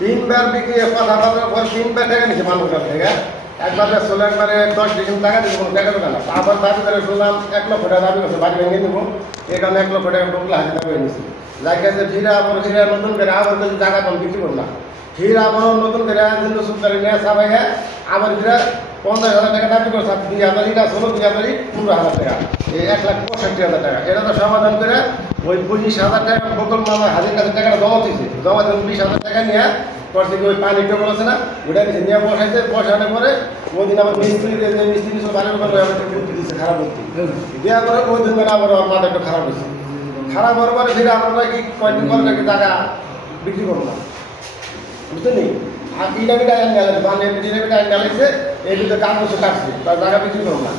তিনবার বিক্রি কথা বলার পর তিনবার টাকা নিচ্ছে মানুষের কাছ থেকে। একবার চলে একবারে 10 ডিসেম্বর টাকা দিচ্ছে, কোনো টাকা দেবে না। আবার দাবি করে শুনলাম 1 লক্ষ টাকা দাবি করছে, বাড়ি ভেঙে নেবো, এই কারণে 1 লক্ষ টাকা টোকলা হাজিরা করে নিচ্ছি। যার কাছে ফিরে আবার ফিরে নতুন করে আবার যদি টাকা কম বিক্রি করলাম, ফির আবার নতুন করে হিন্দু সুন্দরী নিয়ে সবাই আবার ফিরে 50,000 টাকা দাবি করছে। 2,000 এটা ষোলো 2,000 15,000 টাকা, এই 1,65,000 টাকা। এটা তো সমাধান করে ওই 25,000 টাকা বকল মামা হাজির কাছে টাকাটা জমা দিয়েছে, জমা দিয়ে 20,000 টাকা নিয়ে করছে কি ওই পানি টোকল আছে না, ওটা নিচে নিয়ে বসাইছে। বসানোর পরে ওই দিন আবার মিস্ত্রি সব বাড়ির উপরে বুদ্ধি দিচ্ছে, খারাপ বুদ্ধি দেওয়ার পরে ওই দিন আবার আমার মাথা একটু খারাপ হয়েছে। খারাপ হওয়ার পরে ফিরে আপনারা কি কয়েকদিন পরে নাকি টাকা বিক্রি করবো না, বুঝতে নেই। আর ইটাবিটা গেলেছে, বানিয়ে ইটাবিটা গেলেছে, এই দুটো কাগজ কাটছে, তার জায়গা বিক্রি করবো না,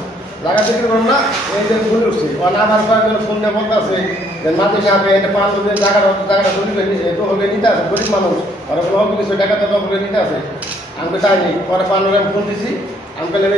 জায়গা বিক্রি করবো না। এই যে ভুল উঠছে ও আমার কয়েকজন ফোন দিয়ে বলতে আছে যে মাঝে সাহেব এটা 5 দিনের জায়গাটা দখলে নিতে আছে, গরিব মানুষ, ওরা কোনো অল্প কিছু টাকা তো দখলে নিতে আছে। আমি তো চাইনি, পরে পান্নরে আমি ফোন দিছি, আমি বলে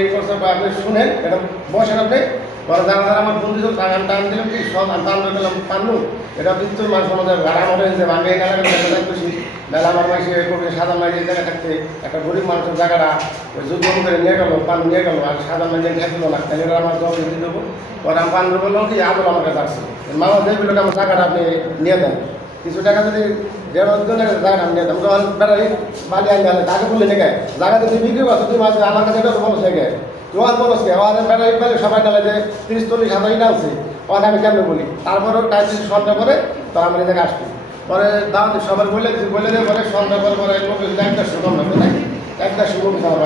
এই করছে আপনি শুনেন, এটা বসেন আপনি। পরে যারা আমার ফোন দিয়েছিল টাকা আমি টাইম দিলাম কি সব আমি পান্ন গেলাম, পান্নু এটা কিন্তু মানুষ সমাজের ভাড়া মনে হয়েছে, আমি এই জায়গাটা খুশি। তাহলে আমার মাসে সাদা মাঝে এই জায়গায় থাকতে একটা গরিব মানুষের জায়গাটা ওই যুদ্ধ করে নিয়ে গেলো, পান নিয়ে গেলো, আর সাদা মাঝে থাকছিল না, তাহলে আমার জল দিয়ে দেবো। পরে আমি পান্ন বললাম কি আদৌ আমার কাছে আসছে, মামা যে বিলোটা আমার জায়গাটা আপনি নিয়ে দেন, কিছু টাকা যদি জায়গাটা আমি নিয়ে দেন। তখন বেড়াই বালি আনতে হবে, তাকে বললে নেগে জায়গা যদি বিক্রি করছো তুমি মাঝে আমার কাছে এটা তো বলছ নেগে তোমার বলছে বেড়াই বেড়ে সবাই ডালে যে 30-40,000 ইটা আছে, ওখানে আমি কেমন বলি। তারপরেও টাইম সন্ধ্যা করে তো আমি এই জায়গায় আসবি। পরে দাম সবাই বলে দিয়ে পরে সন্ধ্যা করে পরে একটা সুগম হবে নাকি একটা সুগম আমার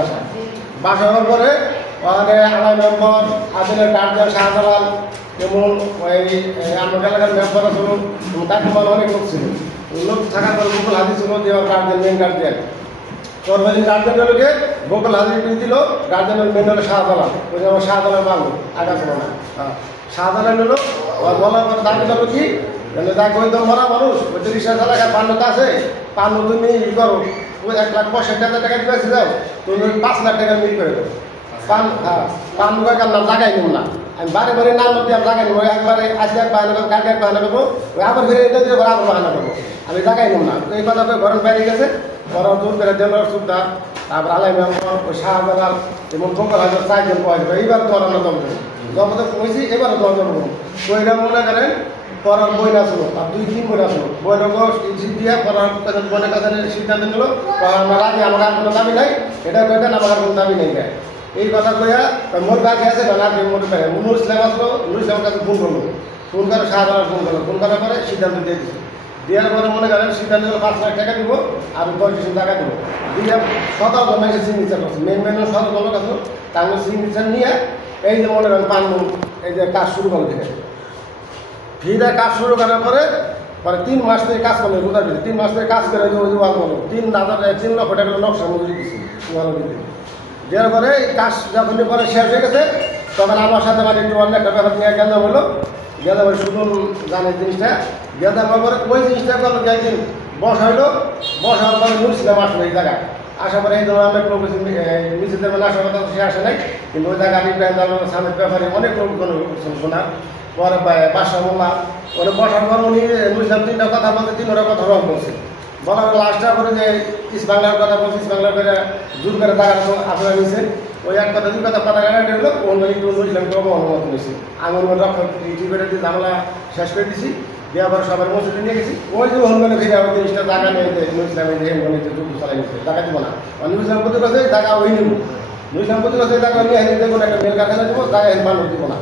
বাসা হওয়ার পরে ওখানে আড়াই নম্বর আদিনের গার্জিয়ান শাহজালাল এবং ওই আমার এলাকার মেম্বার ছিল, তাকে বলে অনেক লোক ছিল। লোক থাকার পরে বকুল হাজি ছিল যে গার্জিয়ান মেন গার্জিয়ান করবেন গার্জিয়ান লোকে বকুল হাজি দিল। গার্জিয়ানের মেন হলো শাহজালাল, ওই যে আমার শাহজালাল বাবু আগা ছিল না, হ্যাঁ শাহজালাল হলো বলার পরে দাবি করলো কি যাকে ওই তো মরা মানুষ ওই 30,000 টাকা পান্নটা আছে, পান্ন তুমি ই করো ওই 1,65,000 টাকা দিয়েছে যাও তুমি 5 লাখ টাকা মিল করে দেবো। পান হ্যাঁ পান নাম জাগাই নেব না, আমি বারে বারে নাম দিয়ে আমি জাগাই নেবো, একবারে আজকে এক বাহানা করবো, কালকে এক বাহানা করবো, ওই আবার ফিরে এটা দিয়ে আবার বাহানা করবো, আমি জাগাই নেব না। এই কথা ঘরের বাইরে গেছে, ঘরের দূর করে দেওয়ার সুবিধা। তারপর আলাই মেম্বর ওই শাহজালাল এবং ফোকর হাজার 4 জন পাওয়া যাবে। এইবার তো আমরা জমবে জমতে কইছি, এবারও দল জমবো ওইটা মনে করেন পড়ার বই আসলো আর 2-3 বই আসলো, বইটাকে দিয়ে পড়ার বইয়ের কাছে সিদ্ধান্ত নিল আমার আগে আমার আর কোনো দাবি নাই, এটা কইতেন আমার কোনো দাবি নেই। এই কথা কইয়া মোর বাকি আছে না মোর পায়ে নুর ইসলাম আসলো, নুর ইসলামের কাছে ফোন করলো, ফোন করে শাহজালাল ফোন করলো, ফোন করার পরে সিদ্ধান্ত দিয়ে দিচ্ছে। দেওয়ার পরে মনে করেন সিদ্ধান্ত 5 লাখ টাকা দিব আর 10 ডিসেম্বর টাকা দিব দিয়ে 17 জন এসে সিগনেচার করছে, মেন 17 জন কাছে তাহলে সিগনেচার নিয়ে এই যে মনে করেন পান্ন এই যে কাজ শুরু করে দিকে ফিরে কাজ শুরু করার পরে 3 মাস থেকে কাজ করলো, রোজার ভিতরে 3 মাস থেকে কাজ করে ওই যে ওয়াল বলো 3 লক্ষ টাকা নকশা মজুরি দিচ্ছি ওয়ালের ভিতরে। দেওয়ার পরে কাজ যখন পরে শেষ হয়ে গেছে তখন আমার সাথে মানে একটু অন্য একটা ব্যাপার নিয়ে গেলাম হলো, গেলাম শুধু জানে জিনিসটা গেলাম পরে ওই জিনিসটা করলো একদিন বসা হইলো, বসার পরে নুরছিলাম আসলো এই জায়গায়। আসার পরে এই ধরনের অনেক লোক মিছিলদের মানে আসার কথা সে আসে নাই, কিন্তু ওই জায়গায় ইব্রাহিম সামের ব্যাপারে অনেক লোক শোনার পরে বাসা মোল্লা ওরা বসার পর উনি নুরছিলাম 3টা কথা বলতে 3টা কথা রং বলছে। বলার লাস্টটা করে যে ইস বাংলার কথা বলছে, ইস বাংলার করে জোর করে টাকা আপনারা নিয়েছেন ওই এক কথা 2 কথা পাতা কাটা হলো অন্য একটু নুরছিলাম অনুমতি নিয়েছি। আমি অন্য রক্ষা ই করে দিয়ে ঝামেলা শেষ করে দিছি, দিয়ে আবার সবার মসজিদে নিয়ে গেছি। ওই যে হনুমানে ফিরে আবার জিনিসটা জায়গা নিয়ে নুরছিলাম এই যে হেমগঞ্জে যুদ্ধ চালাই নিচ্ছে, জায়গা দিব না। নুরছিলাম প্রতি কাছে জায়গা ওই নিব, নুরছিলাম প্রতি কাছে জায়গা নিয়ে এনে দেখুন একটা মেল কারখানা দেবো, জায়গা মানুষ দিব না।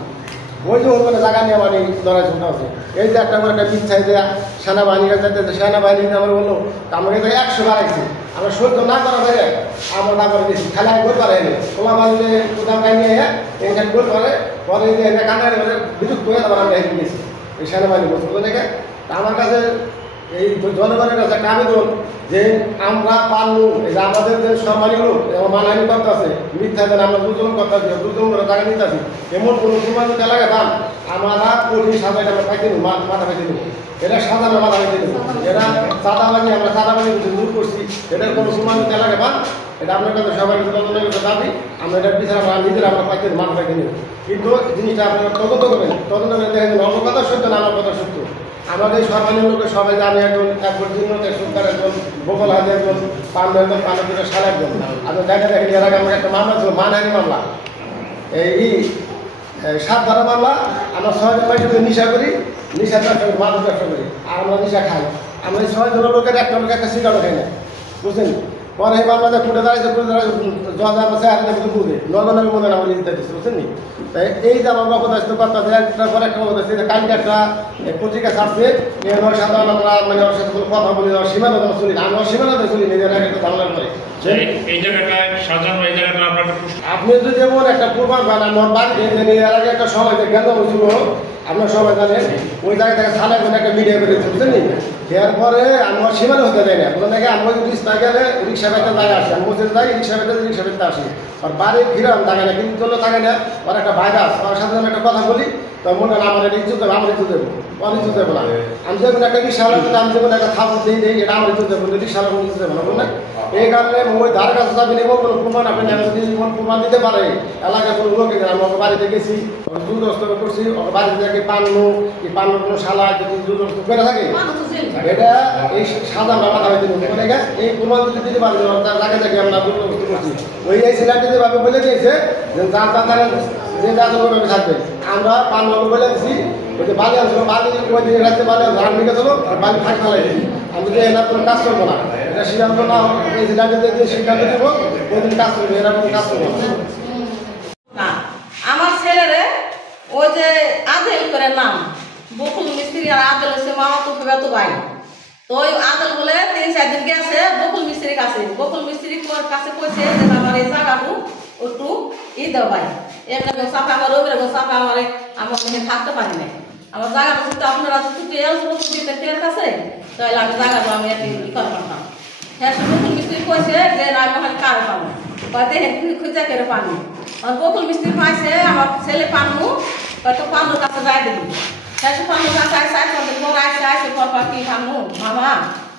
ওই যে হনুমানে জায়গা নিয়ে মানে লড়াই চলতে আছে। এই যে একটা করে একটা মিথ্যায় দেওয়া সেনাবাহিনীরা যাতে সেনাবাহিনী আমার বললো আমাকে তো 100 বাড়াইছে, আমরা সহ্য না করা বাইরে আমরা না করে দিয়েছি, খেলায় গোল পারে এনে খোলা বাড়িতে কোথাও গাই নিয়ে এইখানে গোল করে পরে এনে কান্নায় বিদ্যুৎ করে তারপর আমি হেঁটে দিয়েছি এই সেনাবাহিনী বলতে দেখে। আমার কাছে এই জনগণের কাছে একটা আবেদন যে আমরা পারলু এই যে আমাদের যে সম্মানীগুলো মানহানি করতে আছে মিথ্যা দেন আমরা দুজন করতে আছি, দুজন করে টাকা নিতে আছি, এমন কোনো সময় যদি এলাকা দাম আমরা কঠিন সাজাইটা আমরা পাইতে নেব, মাথা পাইতে নেব, এটা সাজানো মাথা পাইতে নেব, এটা চাঁদাবাজি আমরা চাঁদাবাজি দূর করছি, এটার কোনো সময় যদি এলাকা পান এটা আপনার কাছে সবাই দাবি আমরা এটার পিছনে আমরা নিজেরা আমরা পাইতে মাথা পাইতে নেব। কিন্তু জিনিসটা আপনারা তদন্ত করবেন, তদন্ত করে দেখেন অন্য কথা সত্য না আমার কথা সত্য। আমাদের সর্বানীয় লোকের সবাই জানে একজন একজন সরকার একজন গোপাল হাতে একজন, পান একজন, পানের দুটো সাল একজন। আপনি দেখেন এর আগে আমার একটা মামলা ছিল, মানহানি মামলা, এই 7 ধারা মামলা। আমরা 6 জন ভাই শুধু নেশা করি, নেশা ব্যবসা করি, মাদক ব্যবসা করি, আর আমরা নেশা খাই। আমরা এই 6 জনের লোকের একটা লোক একটা সিগারেট খাই না, বুঝলেন? পরে এই মামলাতে কোর্টে দাঁড়িয়েছে, কোর্টে দাঁড়িয়েছে জজ আমার চেহারা কিন্তু বুঝে নজনের মনে আমার দিতে দিচ্ছে, বুঝছেন? তাই এই যে আমার অপদাস্ত কথা একটার পর একটা অপদাস্ত, কালকে একটা পত্রিকা ছাড়ছে, ওর সাথে আমরা মানে ওর সাথে কোনো কথা বলি না, সীমানা চলি না, আমি ওর সীমানাতে চলি নিজের একটা ঝামেলার করে। এই জায়গাটায় সাজানো, এই জায়গাটা আপনার আপনি যদি এমন একটা প্রমাণ পান, আমার বাড়িতে এর আগে একটা সময় জ্ঞান হয়েছিল, আপনার সবাই জানেন, ওই জায়গা থেকে সালে একটা মিডিয়া করে বুঝছেন নি? এরপরে আমার সীমানা হতে দেয় না, ওখান থেকে আমি রিক্সা গেলে রিক্সা পেতে লাগে আসি, আমি বসে যাই রিক্সা পেতে আসি, আর বাড়ি ফিরে আমি থাকে না, কিন্তু চললে থাকে না, ওর একটা ভাইরাস, ওর সাথে আমি একটা কথা বলি, তো মনে হয় আমার এটা ইজ্জত দেবো, আমার ইজ্জত দেবো, ওর ইজ্জত দেবো না। আমি যখন একটা রিক্সা আমি যখন একটা থাপড় দিই এটা আমার ইজ্জত দেবো, রিক্সা ইজ্জত দেবো না, বুঝলেন? এই কারণে ওই ধার কাছে যাবেন এবং কোনো প্রমাণ আপনি যদি প্রমাণ দিতে পারে, এলাকায় কোনো লোক আমি ওকে বাড়িতে গেছি, জুদস্ত করছি, ওকে বাড়িতে থেকে পান্ন কি পান্ন কোনো শালা যদি জুদস্ত করে থাকে, এটা এই সাদা মাথা হয়তো মনে গেছে, এই প্রমাণ যদি দিতে পারবে তাকে থেকে আমরা জুদস্ত করছি। ওই এই সিলাটি যেভাবে বলে দিয়েছে যে যার তার যে যা ওইভাবে থাকবে। আমরা পান্ন বলে দিচ্ছি, ওই যে বালি আসলো, বালি ওই দিকে রাখতে বালি ধান নিয়ে গেছিলো, বালি ফাঁক ফেলাই দিচ্ছি। আমি যে এনার কোনো কাজ করবো না, এটা সিদ্ধান্ত না এই সিদ্ধান্তে যে সিদ্ধান্ত দেব ওই দিন কাজ করবো, এরা কোনো কাজ করবো না। আমার ছেলেরে ওই যে আদেল করে নাম বকুল মিস্ত্রি, আর আদেল হচ্ছে মামা তো তো ভাই। তো ওই আদেল বলে 3-4 দিন গেছে বকুল মিস্ত্রির কাছে, বকুল মিস্ত্রি কাছে কইছে যে আমার এই জায়গাটু একটু দাও ভাই, এমনি সাফা আমার ওগুলো সাফা আমার থাকতে পারি না, আমার জায়গাটা কিন্তু আপনারা দিতেন কাছে, তাহলে আমি জায়গাটা আমি একটু ই করে পারতাম। হ্যাঁ, বকুল মিস্ত্রি কইছে যে না আমি কার পাবো, দেখেন খুঁজে কেড়ে পানি। আর বকুল মিস্ত্রি পাইছে আমার ছেলে পানু, হয়তো পানুর কাছে যাই দেখি। হ্যাঁ, পানুর কাছে আসে পর কি পানু মামা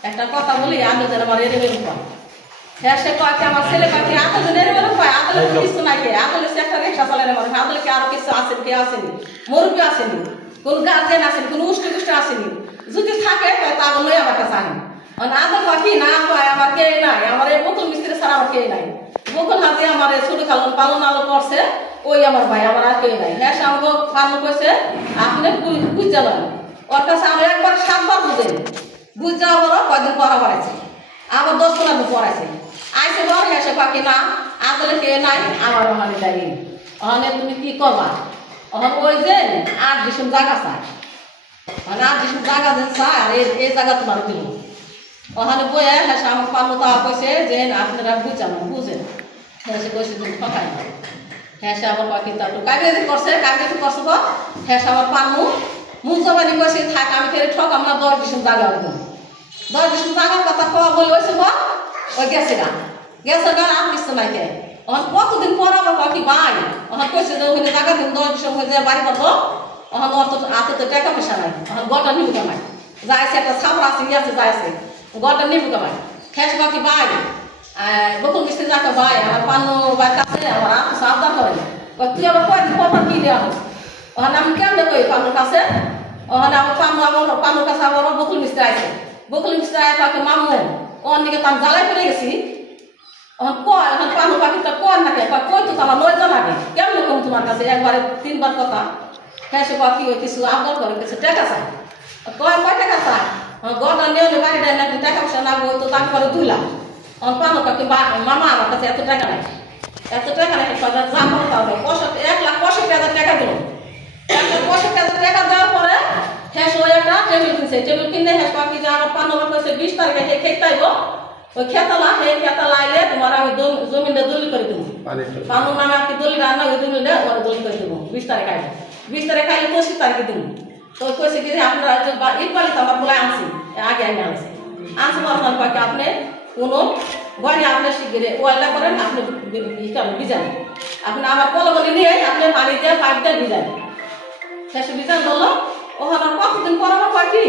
একটা কথা বলি, আমি যেন আমার এড়ে বেরো পাই। হ্যাঁ, সে কয়েছে আমার ছেলে পাখি আদল যেন এড়ে বেরো পায়, আদলের কিছু নাই, কে আদলে সে একটা রিক্সা চালানো মানুষ, আদলে কি আরো কিছু আসেন, কে আসেনি, মুরব্বী আসেনি, কোন গার্জেন আসেনি, কোন উষ্টি গুষ্টি আসেনি, যদি থাকে তা বললে আমার কাছে আনি। আদল পাখি না হয় আমার কে নাই, আমার এই বকুল মিস্ত্রি ছাড়া আমার কে নাই। বকুল হাতে আমার ছোট কালন পালন আলো করছে, ওই আমার ভাই, আমার আর কেউ নাই। হ্যাঁ, আমাকে পালন করছে আপনি বুঝতে পারেন, ওর কাছে আমি একবার 7 বার বুঝ যাওয়া বড় কয়দিন পড়া পড়াইছে, আবার 10-15 দিন পড়াইছে, আইসে বড় হেসে পাখি না আদলে কে নাই, আমার ওখানে যাই। ওখানে তুমি কি করবা, ওখানে ওই যে 8 ডিসেম জায়গা চায়, মানে 8 ডিসেম জায়গা যেন চায়, আর এই জায়গা তোমার দিল। ওখানে বইয়ে হেসে আমার পালন তাওয়া কইছে যে আপনারা বুঝেন, হেসে কইছে তুমি ঠকাই না। হ্যাঁ, আমার পাখি তার কাগজে করছে তো হ্যাঁ, আমার পানু মুজবানি কইছে থাক আমি ফেরে ঠক আমরা 10 ডিসেম জায়গা হইতো, 10 ডিসেম জায়গার কথা কওয়া বলে হয়েছে বা ওই গেছে গা আর কিছু নাই। কে ওখানে কতদিন পর আমার পাখি ভাই ওখানে কইছে যে ওখানে জায়গা দিন 10 ডিসেম হয়ে যায় বাড়ি করবো, ওখানে অত হাতে তো টাকা পয়সা নাই, ওখানে গড়টা নিবু কামাই যাইছে, একটা ছাপড়া আছে গিয়েছে যাইছে গড়টা নিবু কামাই। হ্যাঁ, পাখি ভাই বকুল মিস্ত্রি যাকে ভাই আমার পান্ন ভাই কাছে আমার সাবধান করে তুই আবার কয়েকদিন পর কি দেওয়া হয়, ওখানে আমি কেমনে কই পান্নুর কাছে, ওখানে আমার পান্নুর কাছে আবার বকুল মিস্ত্রি আছে, বকুল মিস্ত্রি আয় পাখি মামু ওর দিকে তো আমি জ্বালাই করে গেছি, ওখানে পান্নু পাখি তো কর না কই তো আমার লজ্জা লাগে কেমনে কম তোমার কাছে, একবারে 3 বার কথা। হ্যাঁ, সে পাখি ওই কিছু আবদার করে কিছু টাকা চায়, কয় টাকা চায়, গড়টা নিয়ে বাড়ি দেয় নাকি টাকা পয়সা না তো তাকে করে 2 লাখ। পানো কাকি মামা আমার কাছে এত টাকা নাই, যা করতে হবে 1,65,000 টাকা দিল। 1,65,000 টাকা দেওয়ার পরে হ্যাঁ ওই একটা টেবিল কিনছে, টেবিল কিনে হ্যাঁ পাখি যে আমার পানো কইছে 20 তারিখে সেই খেতে আইব, ওই খেতালা সেই খেতালা আইলে তোমার আমি জমিনটা দলিল করে দেবো, পানো নামে আপনি দলিল রান্না ওই জমিনটা ওরা দলিল করে দেবো 20 তারিখ আইলে, 20 তারিখ আইলে 25 তারিখে দেবো। তো কইছে কি যে আপনারা ঈদ পালি তো আমার বলে আনছি, আগে আমি আনছি বর্তমান পাখি আপনি কোনো গড়ে আপনি শিগগিরে ওয়াইলা করেন, আপনি ভিজান, আপনি আমার কলবলি নিয়ে আপনি পানি দিয়ে পাইপ দিয়ে ভিজান। শেষে ভিজান ধরলো ওখানে কতদিন পর আমার পাখি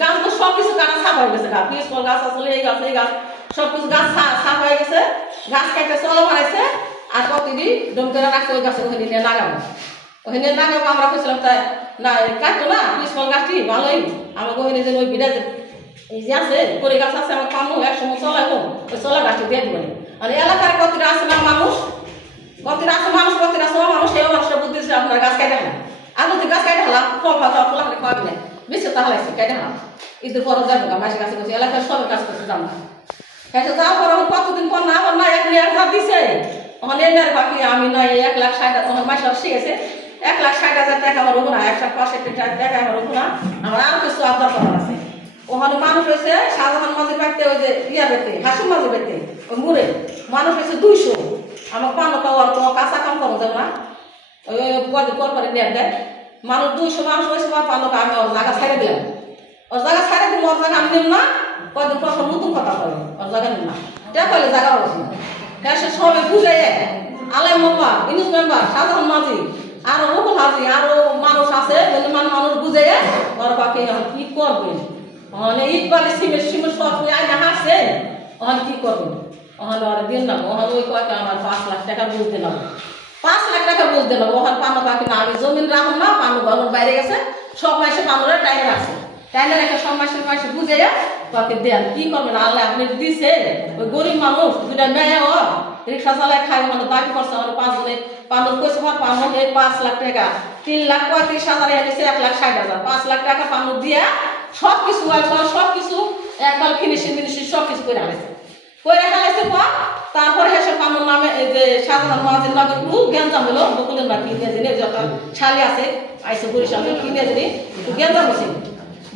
গাছ তো সব কিছু গাছ সাফ হয়ে গেছে, পিসফল গাছ আসলে এই গাছ সব কিছু গাছ সাফ হয়ে গেছে, গাছ কাটতে চলো বানাইছে, আর প্রতিদিন ডোম করে রাখছে ওই গাছে ওখানে নিয়ে লাগাবো, ওখানে লাগাবো। আমরা কইছিলাম তাই না কাটতো না পিসফল গাছটি ভালোই, আমাকে ওখানে যে ওই বিড়া এই যে আছে করে গাছ আছে আমার পানো 100 চলা গাছটি দিয়ে দিবেন আর এলাকার কতটা আছে না মানুষ কতটা আছে মানুষ কতটা আছে মানুষ সেই মানুষের বুদ্ধি দিচ্ছে আপনারা গাছ কেটে না আর যদি গাছ কেটে হলাম ফল খাওয়া ফল খাওয়াবি না বেশি তাহলে কেটে হলাম ঈদের পর যাবো গা মাসে কাছে করছে এলাকার সবের কাজ করছে জান না কাছে যাওয়ার পর কতদিন পর না আমার না 1,000 দিছে তখন এনার বাকি আমি নয় 1,60,000 তখন মাসে শিখেছে 1,60,000 টাকা আমার রঘুনা 165 টাকা আমার রঘুনা আমার আরো কিছু আবদার করার আছে ওখানে মানুষ হয়েছে সাধারণ মাঝে পাইতে ওই যে ইয়া বেতে হাসুর মাঝে বেতে ওই মুড়ে মানুষ হয়েছে 200 আমার পানো পাওয়ার কোনো কাঁচা কাম করো যাবে না ওই কদিন পর পরে নেট দেয় মানুষ 200 মানুষ হয়েছে আমার পানো আমি ওর জায়গা ছেড়ে দিলাম ওর জায়গা ছেড়ে দিন ওর জায়গা আমি নিম না কদিন পর নতুন কথা বলে ওর জায়গা নিম না টা কইলে জায়গা বলছি না সে সবে বুঝে আলাই মেম্বার ইউনিস মেম্বার সাধারণ মাঝি আরো রকম হাজি আরো মানুষ আছে মানুষ বুঝে ওর বাকি কি করবে ওখানে ইট বালি সিমেন্ট সিমেন্ট সব আইনা হাসছে ওখানে কি করবেন ওখানে ওরা দিন না ওখানে ওই কয়েকটা আমার 5 লাখ টাকা বুঝ দিলাম 5 লাখ টাকা বুঝ দিলাম ওখানে পানো পাখি না আমি জমিন রাখুন না পানো ঘর বাইরে গেছে সব মাসে পানোরা টাইম আছে টাইমে রেখে সব মাসে বুঝে তাকে দেন কি করবেন আল্লাহ আপনি দিছে ওই গরিব মানুষ দুটা মেয়ে ও রিক্সা চালায় খাই মানে দাবি করছে আমার 5 জনে পানোর কইছে আমার পানো 5 লাখ টাকা 3,35,000 এনেছে 1,60,000 5 লাখ টাকা পানো দিয়া সব কিছু সবকিছু একবার ফিনিশিং সব কিছু করে আনেছে তারপরে হেসে পানোর নামে এই যে সাধারণ মাঝের নামে খুব গ্যাঞ্জাম হলো বকুলের না কিনে জেনে যত ছালি আছে আইসে বরিশাল কিনে জেনে গ্যাঞ্জাম হয়েছে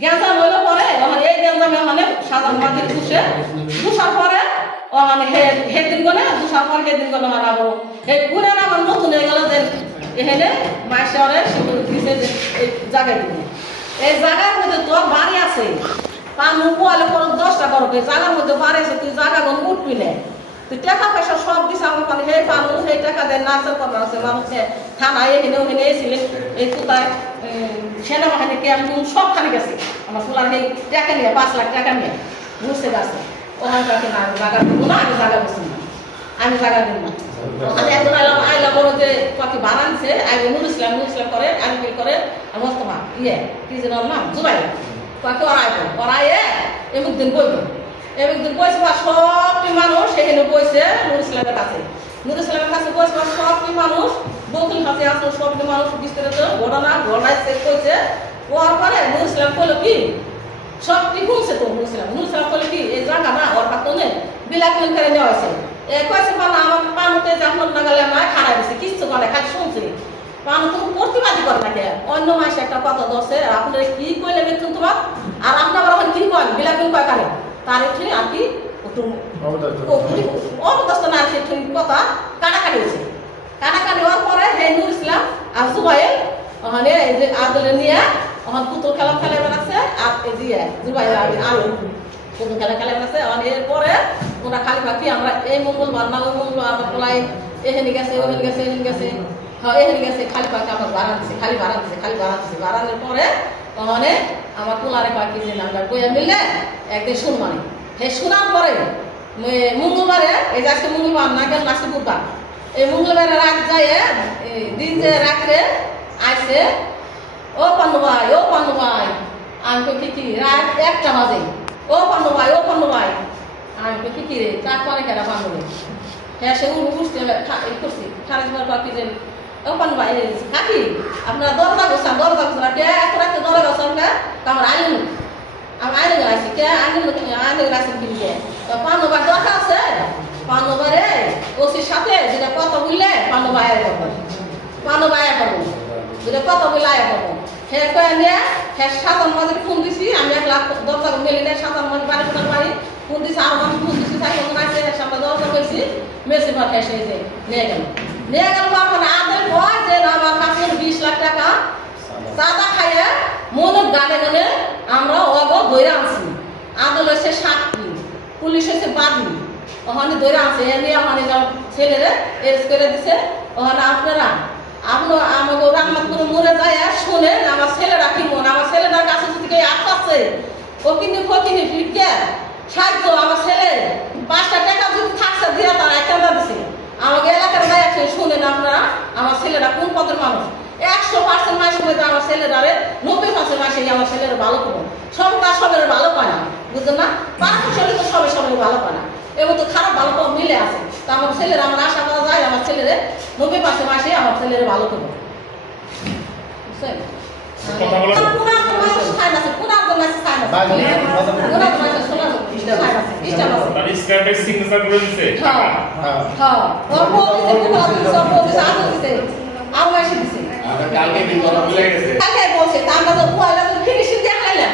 গ্যাঞ্জাম হইলো পরে এই গ্যাঞ্জামে মানে সাধারণ মাঝের দুষার পরে মানে হেদিন গনে দুষার পর হেদিন গনে মানে আবার এই ঘুরে আবার নতুন হয়ে গেল যে এখানে মাসে দিছে যে এই জায়গায় দিবে এই জায়গার মধ্যে তোর বাড়ি আছে পানু পোয়ালে করো 10টা করো জায়গার মধ্যে বাড়ি আছে তুই জায়গা গন উঠবি না তুই টাকা পয়সা সব দিস আমার পানি হে পানু সেই টাকা দেয় নাচের কথা আছে মানুষে থানায় এখানে ওখানে এসেছিলেন এই কোথায় সেনাবাহিনী ক্যাম্প সব খালি গেছে আমার সোলার এই টাকা নিয়ে 5 লাখ টাকা নিয়ে বুঝতে গেছে ওখানে তাকে না জায়গা দেবো না আমি জায়গা বেছি না আমি জায়গা দেব না আমি এখন আইলা বড় যে কত বানানছে আগে নুর ইসলাম করে আরবি করে মোস্তফা কি যেন নাম জুবাই কত ওরাইয়ে এমুক দিন বইছে বা সবটি মানুষ সেখানে বইছে নুর ইসলামের কাছে বইছে সবটি মানুষ বকুল কাছে আসলো সবটি মানুষ বিস্তারিত ঘটনায় চেক করছে ওর পরে নুর ইসলাম করলো কি সবটি ঘুমছে তো নুর ইসলাম করলো কি এই জায়গা না ওর কাছে বিলাক করে নেওয়া হয়েছে কয়েছে পানা আমার পানুতে জাফর লাগালে নয় খারাপ দিছে কিচ্ছু করে খালি শুনছে পানু তুমি প্রতিবাদী করে না কে অন্য মাসে একটা কথা ধরছে আপনারা কি কইলে বেতন তোমার আর আপনারা এখন কি করেন বিলাপিল কয় কালে তার একটু আর কি অবদস্ত না সে কথা কাটাকাটি হয়েছে কাটাকাটি হওয়ার পরে হে নুর ইসলাম আর জুবাইল ওখানে এই যে আদলে নিয়ে ওখান পুতুল খেলা বেড়াচ্ছে আর এই দিয়ে জুবাইল আর পুতুল খেলা বেড়াচ্ছে এরপরে ওরা খালি পাখি আমরা এই মঙ্গলবার না ওই মঙ্গলবার আমরা খোলাই এখানে গেছে ওখানে গেছে এখানে গেছে হ্যাঁ এখানে গেছে খালি পাখি আমার ভাড়া দিচ্ছে খালি ভাড়ানোর পরে ওখানে আমার কোলারে পাখি যে আমরা বইয়া মিললে একদিন শুনবানি হে শোনার পরে মঙ্গলবারে এই যে আজকে মঙ্গলবার না গেল নাসি বুধবার এই মঙ্গলবারে রাত যায় দিন যে রাত্রে আসছে ও পান্নু ভাই আমি তো কি রাত 1টা বাজে ও পান্নু ভাই আমি তো কি রে তারপরে কেন পান্নু হ্যাঁ সে উঠতে করছি খারাপ পাখি যে ও পান্নু ভাই কাকি আপনারা দরজা গোছান এত রাতে দরজা গোছান না আমার আইন আসি কে আইন আসি কিনতে পান্নু ভাই দরকার আছে পান্নু ভাই ওসির সাথে যেটা কথা বললে পান্নু ভাই করবো যেটা কথা বললে আয়া করবো হ্যাঁ কয়ে নিয়ে হ্যাঁ 7 মাসের ফোন দিছি আমি 1 লাখ দরজা মেলে নেয় 7 মাস বাড়ি ফোন দিছি আর আমি ফোন দিছি তাই ওখানে আসে সামনে দরজা পেয়েছি মেসে ভাত এসে যে নিয়ে গেল বাবা আদের ভয় যে আমার কাছে 20 লাখ টাকা চাঁদা খাইয়ে মনের গানে আমরা ধরে আনছি আদল এসে সাক্ষী পুলিশ এসে বাদী ওখানে ধরে আনছে এমনি ওখানে ছেলেরে এরেস্ট করে দিছে ওখানে আপনারা আমাকে রাহমাতপুর মরে যায় শুনে আমার ছেলেরা কি মন আমার ছেলেটার কাছে যদি আসছে ও কিন্তু ফকিনি ফিরকে সাহায্য আমার ছেলে 5টা টাকা যদি থাকছে দিয়ে তারা একটা দিছে আমাকে এলাকার গায়ে শুনেন আপনারা আমার ছেলেরা কোন পদের মানুষ 100% মাসের মধ্যে আমার ছেলেরারে 90% মাসে আমার ছেলেরা ভালো করবো সব কাজ সবের ভালো পায় না বুঝলেন না 5% তো সবে ভালো পায় না এবং তো খারাপ ভালো পাওয়া মিলে আছে। তো আমার ছেলের আমার আশা করা যায় আমার ছেলেরে 90 মাসে আমার ছেলেরে ভালো করবো। বুঝছেন? কথা বলা তার স্ক্যাপের সিগনেচার করে দিছে কালকে দিন বড় ভুলে গেছে বলছে তা আমরা তো ফিনিশিং দেখাইলাম